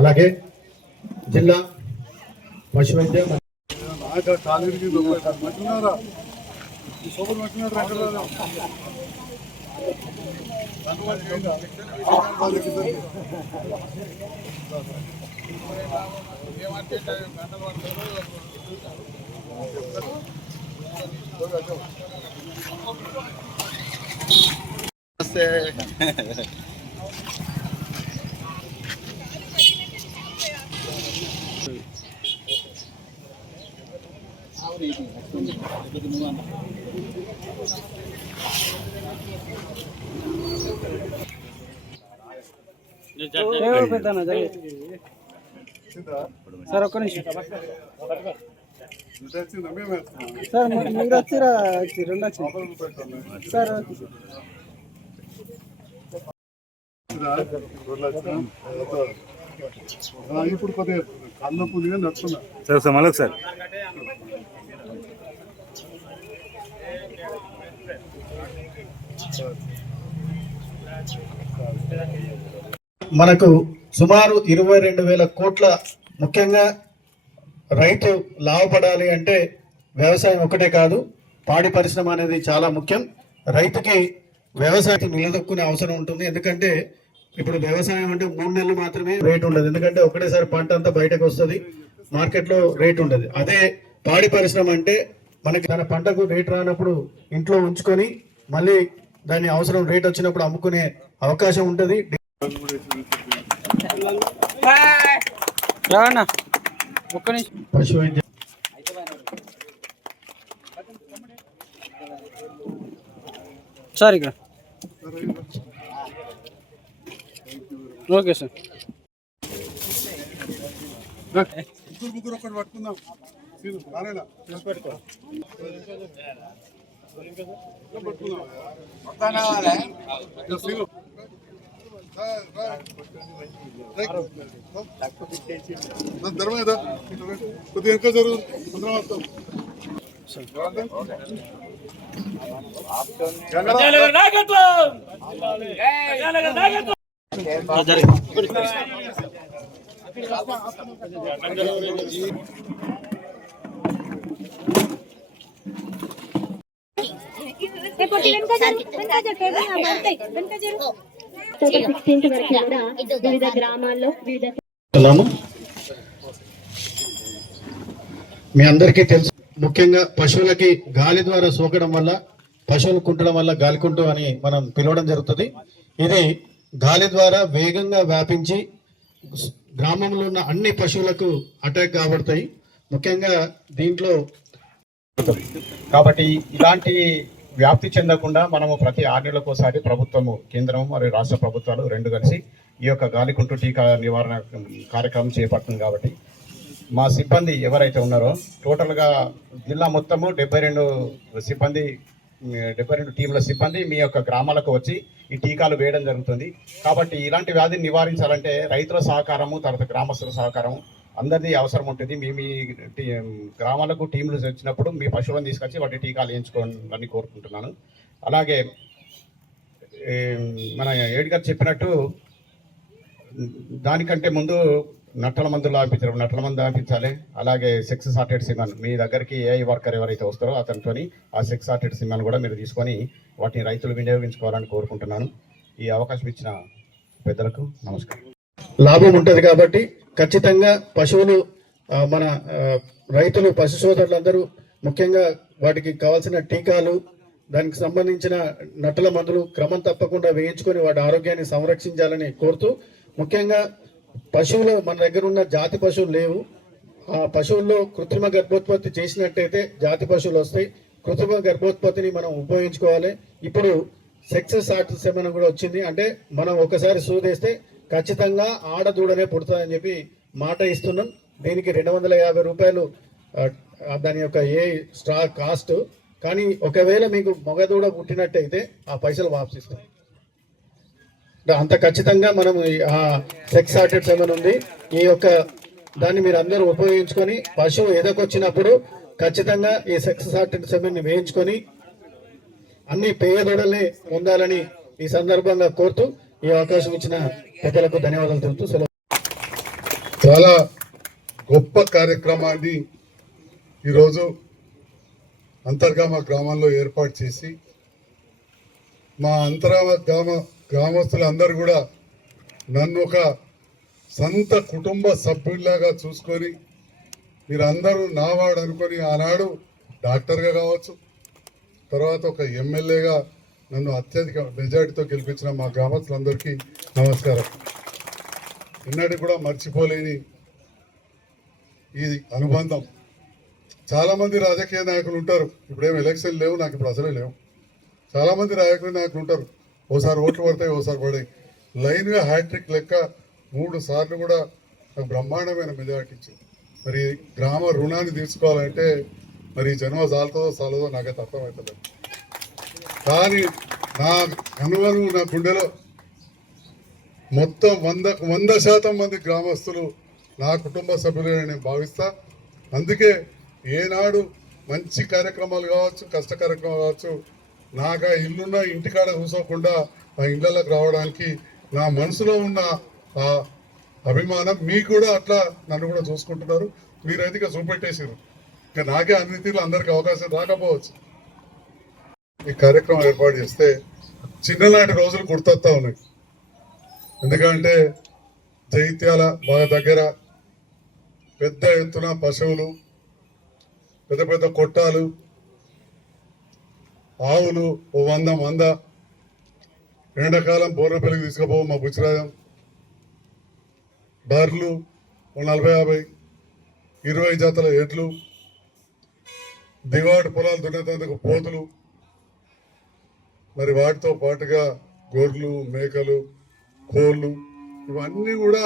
అలాగే జిల్లా పశు వైద్య సార్ ఒక్క నిమిషం సార్ మీరు వచ్చిరా రెండు వచ్చి సార్ ఇప్పుడు కొద్దిగా కళ్ళ పులిగా నడుస్తున్నా సార్ సార్ మళ్ళీ సార్ మనకు సుమారు 22,000 కోట్ల ముఖ్యంగా రైతు లాభపడాలి అంటే వ్యవసాయం ఒకటే కాదు, పాడి పరిశ్రమ అనేది చాలా ముఖ్యం. రైతుకి వ్యవసాయం నిలదొక్కునే అవసరం ఉంటుంది. ఎందుకంటే ఇప్పుడు వ్యవసాయం అంటే 3 నెలలు మాత్రమే రేట్ ఉండదు, ఎందుకంటే ఒకటేసారి పంట అంతా బయటకు వస్తుంది, మార్కెట్లో రేట్ ఉండదు. అదే పాడి పరిశ్రమ అంటే మనకి తన పంటకు రేట్ రానప్పుడు ఇంట్లో ఉంచుకొని మళ్ళీ దాని అవసరం రేట్ వచ్చినప్పుడు అమ్ముకునే అవకాశం ఉంటుంది. పశు వైద్య సార్ ఇక్కడ ఓకే సార్ ముగ్గురు ఒకటి పట్టుకుందాం. ధర్మేదా కొద్దిగా ఇంకా జరుగు వివిధ గ్రామాల్లో మీ అందరికీ తెలుసు, ముఖ్యంగా పశువులకి గాలి ద్వారా సోకడం వల్ల, పశువులు కుంటడం వల్ల గాలికుంటు అని మనం పిలవడం జరుగుతుంది. ఇది గాలి ద్వారా వేగంగా వ్యాపించి గ్రామంలో ఉన్న అన్ని పశువులకు అటాక్ కాబడతాయి. ముఖ్యంగా దీంట్లో కాబట్టి ఇలాంటి వ్యాప్తి చెందకుండా మనము ప్రతి 6 నెలలకోసారి ప్రభుత్వము, కేంద్రం మరియు రాష్ట్ర ప్రభుత్వాలు రెండు కలిసి ఈ యొక్క గాలికుంటు టీకా నివారణ కార్యక్రమం చేపడుతుంది. కాబట్టి మా సిబ్బంది ఎవరైతే ఉన్నారో టోటల్గా జిల్లా మొత్తము 72 టీంల సిబ్బంది మీ యొక్క గ్రామాలకు వచ్చి ఈ టీకాలు వేయడం జరుగుతుంది. కాబట్టి ఇలాంటి వ్యాధిని నివారించాలంటే రైతుల సహకారము, తర్వాత గ్రామస్తుల సహకారము అందరిది అవసరం ఉంటుంది. మీ గ్రామాలకు టీంలు వచ్చినప్పుడు మీ పశువులను తీసుకొచ్చి వాటి టీకాలు వేయించుకోవాలని కోరుకుంటున్నాను. అలాగే మన ఏడు గారు చెప్పినట్టు దానికంటే ముందు నట్టల మందులు ఆపించాలి. అలాగే సెక్స్ సార్టెడ్ సిమెన్ మీ దగ్గరికి ఏఐ వర్కర్ ఎవరైతే వస్తారో అతనితో ఆ సెక్స్ సార్టెడ్ సిమెన్ కూడా మీరు తీసుకొని వాటిని రైతులు వినియోగించుకోవాలని కోరుకుంటున్నాను. ఈ అవకాశం ఇచ్చిన పెద్దలకు నమస్కారం. లాభం ఉంటుంది కాబట్టి ఖచ్చితంగా పశువులు మన రైతులు, పశు సోదరులందరూ ముఖ్యంగా వాటికి కావాల్సిన టీకాలు, దానికి సంబంధించిన నట్టల మందులు క్రమం తప్పకుండా వేయించుకొని వాటి ఆరోగ్యాన్ని సంరక్షించాలని కోరుతూ, ముఖ్యంగా పశువులు మన దగ్గర ఉన్న జాతి పశువులు లేవు. ఆ పశువుల్లో కృత్రిమ గర్భోత్పత్తి చేసినట్టయితే జాతి పశువులు వస్తాయి. కృత్రిమ గర్భోత్పత్తిని మనం ఉపయోగించుకోవాలి. ఇప్పుడు సెక్స్ సార్టెడ్ సెమెన్ కూడా వచ్చింది. అంటే మనం ఒకసారి సూదేస్తే ఖచ్చితంగా ఆడదూడనే పుడుతుందని చెప్పి మాట ఇస్తున్నాం. దీనికి 250 రూపాయలు దాని యొక్క కాస్ట్. కానీ ఒకవేళ మీకు మగదూడ పుట్టినట్టయితే ఆ పైసలు వాపసిస్తాం. అంత ఖచ్చితంగా మనం ఆ సెక్స్ సార్టెడ్ సెమెన్ ఉంది. ఈ యొక్క దాన్ని మీరు అందరూ ఉపయోగించుకొని పశువు ఎదకొచ్చినప్పుడు ఖచ్చితంగా ఈ సెక్స్ సార్టెడ్ సెమెన్ని వేయించుకొని అన్ని పేదోడల్ని పొందాలని ఈ సందర్భంగా కోరుతూ, ఈ అవకాశం ఇచ్చిన పెద్దలకు ధన్యవాదాలు తెలుపుతూ సెలవు. చాలా గొప్ప కార్యక్రమాన్ని ఈరోజు అంతర్గామ గ్రామంలో ఏర్పాటు చేసి మా గ్రామస్తులందరూ కూడా నన్ను ఒక సొంత కుటుంబ సభ్యుల్లాగా చూసుకొని మీరందరూ నావాడు అనుకొని ఆనాడు డాక్టర్గా కావచ్చు, తర్వాత ఒక ఎమ్మెల్యేగా నన్ను అత్యధిక మెజార్టీతో గెలిపించిన మా గ్రామస్తులందరికీ నమస్కారం. ఎన్నటికి కూడా మర్చిపోలేని ఈ అనుబంధం. చాలామంది రాజకీయ నాయకులు ఉంటారు, ఇప్పుడేం ఎలక్షన్ లేవు, నాకు ఇప్పుడు అసలే లేవు. చాలామంది రాజకీయ నాయకులు ఉంటారు, ఓసారి ఓట్లు పడతాయి, ఓసారి పడాయి. లైన్గా హ్యాట్రిక్ లెక్క 3 సార్లు కూడా నాకు బ్రహ్మాండమైన మెజార్టీ ఇచ్చింది. మరి గ్రామ రుణాన్ని తీసుకోవాలంటే మరి జన్మ చాలుతుందో చాలదో నాకైతే అర్థమవుతుంది. కానీ నా అనుభవం నా గుండెలో మొత్తం 100% మంది గ్రామస్తులు నా కుటుంబ సభ్యులని నేను భావిస్తా. అందుకే ఏనాడు మంచి కార్యక్రమాలు కావచ్చు, కష్ట కార్యక్రమాలు కావచ్చు, నాకు ఆ ఇల్లున్న ఇంటికాడ కూర్చోకుండా ఆ ఇళ్ళకి రావడానికి నా మనసులో ఉన్న ఆ అభిమానం మీకు కూడా అట్లా నన్ను కూడా చూసుకుంటున్నారు. మీరైతే ఇక చూపెట్టేసారు. ఇక నాకే అన్ని తీరులు అందరికి అవకాశం రాకపోవచ్చు. ఈ కార్యక్రమం ఏర్పాటు చేస్తే చిన్ననాటి రోజులు గుర్తొస్తా ఉన్నాయి. ఎందుకంటే జైత్యాల బాగా దగ్గర పెద్ద ఎత్తున పశువులు, పెద్ద పెద్ద కొట్టాలు, ఆవులు ఓ 100 ఎండాకాలం బోర్రపల్లికి తీసుకుపోవు మా బుచ్చిరాజం, బర్రెలు ఓ 40-50, 20 జతల ఎడ్లు, దివాడు పొలాలు దున్నేందుకు పోతులు, మరి వాటితో పాటుగా గొర్రెలు, మేకలు, కోళ్ళు, ఇవన్నీ కూడా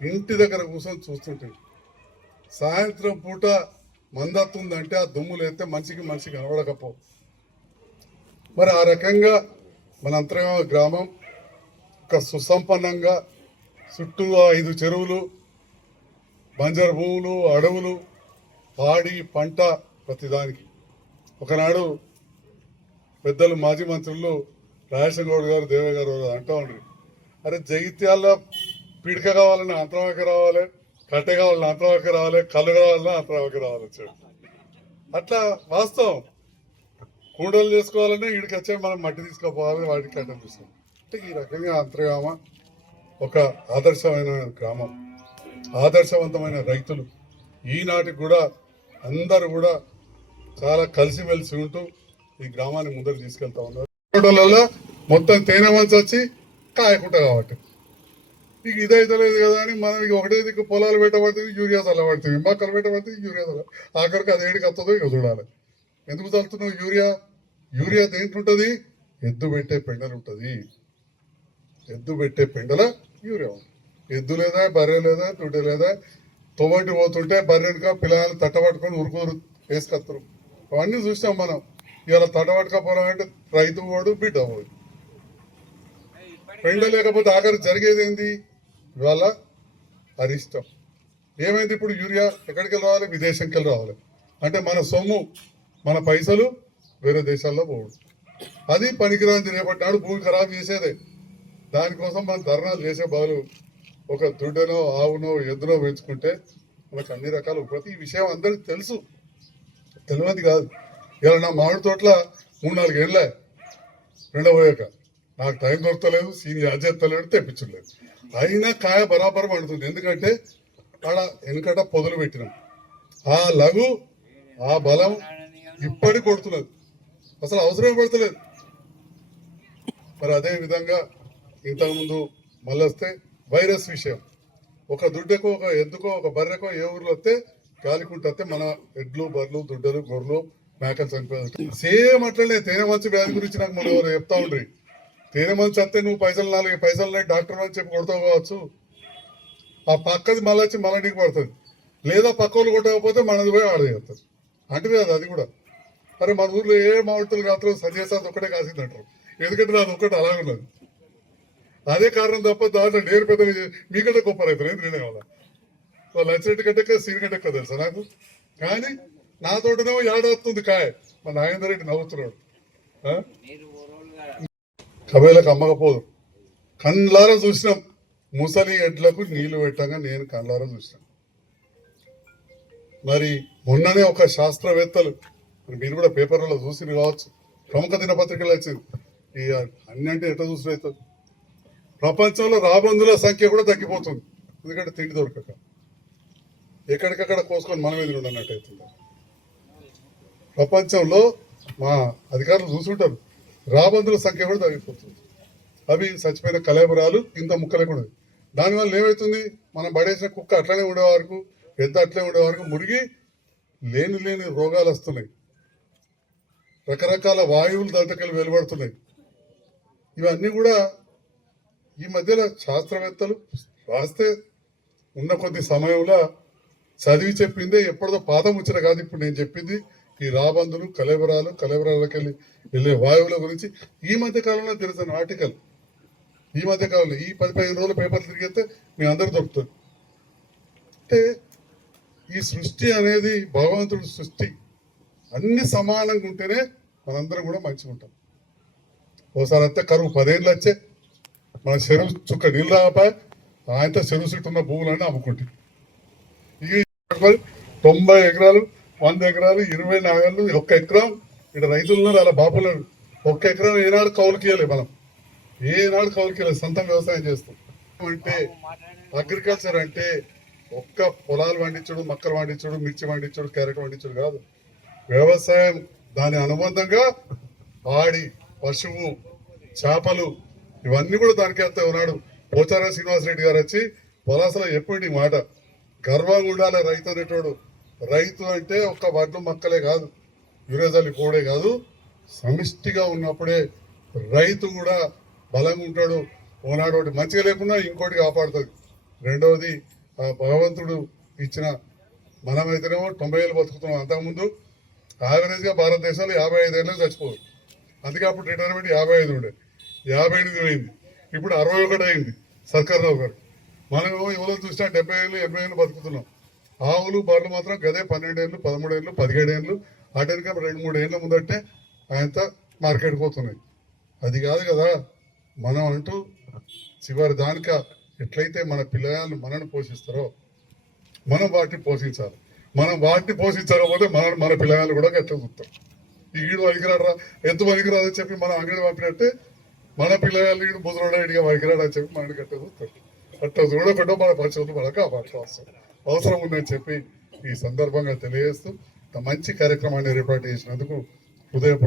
ఇంటి దగ్గర కూర్చొని చూస్తుంటాయి. సాయంత్రం పూట మందత్తుందంటే ఆ దుమ్ములు ఎత్తే మనిషికి కనబడకపో. మరి ఆ రకంగా మన అంతర్గామ గ్రామం ఒక సుసంపన్నంగా చుట్టూ 5 చెరువులు, బంజరు భూములు, అడవులు, పాడి పంట ప్రతిదానికి. ఒకనాడు పెద్దలు మాజీ మంత్రులు రాజశేఖర గారు, దేవయ్య గారు అంటూ ఉండరు, అరే జగిత్యాల్లో పిడక కావాలన్నా అంతరావకి రావాలి, కట్టె కావాలన్నా అంతరావకి రావాలి, కళ్ళు కావాలన్నా అంతరావకి రావాలి వచ్చాడు. అట్లా వాస్తవం. కూడలు చేసుకోవాలన్నా ఇక్కడికి వచ్చే మనం మట్టి తీసుకోపోవాలి, వాటికి కట్టెలు తీసుకోవాలి. అంటే ఈ రకంగా అంతర్గామ ఒక ఆదర్శమైన గ్రామం, ఆదర్శవంతమైన రైతులు. ఈనాటికి కూడా అందరూ కూడా చాలా కలిసిమెలిసి ఉంటూ ఈ గ్రామాన్ని ముందరు తీసుకెళ్తా ఉన్నారు. మొత్తం తేనె మంచి వచ్చి కాయకుంట కాబట్టి ఇక ఇదైతే లేదు కదా అని మనం ఇక ఒకటే దిక్కు పొలాలు పెట్టబడుతుంది, యూరియా చల్లబడుతుంది, మొక్కలు పెట్టబడుతుంది, యూరియా చల్ల. ఆఖరికి అది ఏడికి వస్తుందో ఇక చూడాలి. ఎందుకు చల్లుతున్నావు యూరియా దేంట్లో ఉంటుంది? ఎద్దు పెట్టే పెండలు ఉంటుంది. ఎద్దు పెట్టే పెండల యూరియా ఉంది. ఎద్దు లేదా, బర్రె లేదా, దుడ్డ లేదా, తొవ్వంటి పోతుంటే బర్రెనుక పిల్లలు తట్టబట్టుకొని ఉరుకురు వేసుకొస్తారు. అవన్నీ చూసాం మనం. ఇవాళ తట్టబట్టుకపోవాలంటే రైతు పోడు, బిడ్డ పోడు. పెండ లేకపోతే ఆఖరి జరిగేది ఏంది? ఇవాళ అరిష్టం. ఏమైంది ఇప్పుడు? యూరియా ఎక్కడికి రావాలి? విదేశంకి రావాలి. అంటే మన సొమ్ము, మన పైసలు వేరే దేశాల్లో పోవడం. అది పనికిరాంది. రేపటి నాడు భూమి ఖరాబ్ చేసేదే. దానికోసం మనం ధర్నాలు చేసే బదులు ఒక దుడ్డనో, ఆవునో, ఎద్దునో పెంచుకుంటే మనకు అన్ని రకాల ఉపయోగం. ఈ విషయం అందరికి తెలుసు, తెలియదు కాదు. ఇలా నా మామిడి తోటల 3-4 ఏళ్ళే రెండబోయాక నాకు టైం దొరకలేదు, సీనియర్ అజెత్తలేడు, తెప్పించలేదు. అయినా కాయ బరాబరం పండుతుంది. ఎందుకంటే ఆడ వెనుకట పొదలు పెట్టినాం. ఆ లఘు, ఆ బలం ఇప్పటికి కొడుతున్నది, అసలు అవసరం పడతలేదు. మరి అదే విధంగా ఇంతకుముందు మళ్ళీ వస్తే వైరస్ విషయం, ఒక దుడ్డకో, ఒక ఎద్దుకో, ఒక బర్రెకో ఏ ఊర్లో వస్తే గాలికుంటే వస్తే మన ఎడ్లు, బర్రెలు, దుడ్డలు, గొర్రెలు, మేకలు చనిపోయి సేమ్ అట్లనే తేనె మంచి వ్యాధి గురించి నాకు మనం ఎవరు చెప్తా ఉండ్రి. తేనె మంచి వస్తే నువ్వు 4 పైసలు డాక్టర్ అని చెప్పి కొడతావు కావచ్చు, ఆ పక్కది మళ్ళీ వచ్చి మళ్ళీ నీకు పడుతుంది. లేదా పక్క కొట్టకపోతే మనది పోయి ఆడేస్తుంది. అంటే అది కూడా అరే మన ఊర్లో ఏ మామిడితులు కాదు సజేసాది ఒకటే కాసిందంటారు. ఎందుకంటే నాది ఒకటి అలాగున్నది. అదే కారణం తప్ప దాంట్లో నేను పెద్ద మీకంటే గొప్ప రైతులు ఏంటి నేనే వాళ్ళ వాళ్ళు నచ్చినట్టు కంటే సీని కంటే ఎక్కువ తెలుసా నాకు. కానీ నా తోటనేమో ఏడవుతుంది కాయ. మా నాగేందర్ రెడ్డి నవ్వుతున్నాడు. కబేలకు అమ్మకపోదు. కళ్ళారా చూసినాం. ముసలి ఎడ్లకు నీళ్లు పెట్టంగా నేను కళ్ళారా చూసినాం. మరి మొన్ననే ఒక శాస్త్రవేత్తలు, మరి మీరు కూడా పేపర్లలో చూసి కావచ్చు, ప్రముఖ దినపత్రికలు వచ్చింది. ఈ అన్ని అంటే ఎట్లా చూసినవుతుంది, ప్రపంచంలో రాబందుల సంఖ్య కూడా తగ్గిపోతుంది. ఎందుకంటే తిండి దొరకక ఎక్కడికక్కడ కోసుకొని మన మీద ఉండన్నట్టు అవుతుంది. ప్రపంచంలో మా అధికారులు చూసుంటారు, రాబందుల సంఖ్య కూడా తగ్గిపోతుంది. అవి చచ్చిపోయిన కలేబరాలు కింద ముక్కలే కూడా. దానివల్ల ఏమవుతుంది, మనం పడేసిన కుక్క అట్లనే ఉండే వరకు, పెద్ద అట్లనే ఉండే వరకు మురిగి లేని రోగాలు వస్తున్నాయి. రకరకాల వాయువులు దంతకలు వెలువడుతున్నాయి. ఇవన్నీ కూడా ఈ మధ్యలో శాస్త్రవేత్తలు రాస్తే ఉన్న కొద్ది సమయంలో చదివి చెప్పిందే, ఎప్పుడో పాత ముచ్చట కాదు. ఇప్పుడు నేను చెప్పింది ఈ రాబందులు, కలేబరాలకి వెళ్ళే వాయువుల గురించి ఈ మధ్య కాలంలో తెలుసిన ఆర్టికల్. ఈ మధ్య కాలంలో ఈ 10-15 రోజులు పేపర్లు తిరిగితే మీ అందరూ దొరుకుతుంది. అంటే ఈ సృష్టి అనేది భగవంతుడి సృష్టి. అన్ని సమానంగా ఉంటేనే మనందరం కూడా మంచిగా ఉంటాం. ఓసారి అంతే కరువు 10 ఏళ్ళు వచ్చే మన చెరువు చుక్క నీళ్ళు రాపాయ, ఆయనతో చెరువు చుట్టూ ఉన్న భూములన్నీ అమ్ముకుంటుంది. ఇక 90 ఎకరాలు, 100 ఎకరాలు, 20 నాగళ్ళు, 1 ఎకరం ఇక్కడ రైతులున్నారు, అలా బాపున్నారు. 1 ఎకరం ఏనాడు కౌలుకి ఇవ్వలేదు, మనం ఏనాడు కౌలుకి ఇవ్వలేదు, సొంతం వ్యవసాయం చేస్తాం. అంటే అగ్రికల్చర్ అంటే ఒక్క పొలాలు పండించడం, మొక్కలు పండించడం, మిర్చి పండించడం, క్యారెట్ పండించడం కాదు. వ్యవసాయం దాని అనుబంధంగా ఆడి, పశువు, చేపలు ఇవన్నీ కూడా దానికి వెళ్తా ఉన్నాడు. పోచారం శ్రీనివాసరెడ్డి గారు వచ్చి పొలాసలో ఎప్పుడు ఈ మాట గర్వంగా ఉండాలి రైతు అనేటోడు. రైతు అంటే ఒక్క వడ్లు మొక్కలే కాదు, యురేజాలి పోడే కాదు, సమిష్టిగా ఉన్నప్పుడే రైతు కూడా బలంగా ఉంటాడు. ఓనాడు ఒకటి మంచిగా లేకుండా ఇంకోటి కాపాడుతుంది. రెండవది ఆ భగవంతుడు ఇచ్చిన, మనమైతేనేమో 90 ఏళ్ళు బతుకుతున్నాం. అంతకుముందు యావరేజ్గా భారతదేశంలో 55 ఏళ్ళు చచ్చిపోదు. అందుకే అప్పుడు రిటైర్మెంట్ 55 ఉండే, 58 అయింది, ఇప్పుడు 61 అయింది సర్కార్రావు గారు. మనం ఎవరో చూసినా 70 ఏళ్ళు 80 ఏళ్ళు బతుకుతున్నాం. ఆవులు బర్రెలు మాత్రం గదే 12 ఏళ్ళు 13 ఏళ్ళు 17 ఏళ్ళు, అటెన్క 2-3 ఏళ్ళ ముందటే ఆయనతో మార్కెట్ పోతున్నాయి. అది కాదు కదా, మనం అంటూ చివరి దానిక ఎట్లయితే మన పిల్లలను మనల్ని పోషిస్తారో మనం వాటిని పోషించాలి. మనం వాటిని పోషించకపోతే మన పిల్లగాళ్ళు కూడా ఎట్లా చూస్తాం. ఈ ఈడు వరికిరాడరా, ఎంత వరికిరాదని చెప్పి మనం అంగడి పంపినట్టే మన పిల్లగాళ్ళు ఈడు ముసలోడిగా వరికిరాడని చెప్పి మనకి ఎట్లా చూస్తాం. అట్లా చూడకుండా మన పరిస్థితులు మనకు కాపాడుకోవాల్సిన అవసరం ఉందని చెప్పి ఈ సందర్భంగా తెలియజేస్తూ మంచి కార్యక్రమాన్ని ఏర్పాటు చేసినందుకు హృదయపూర్వక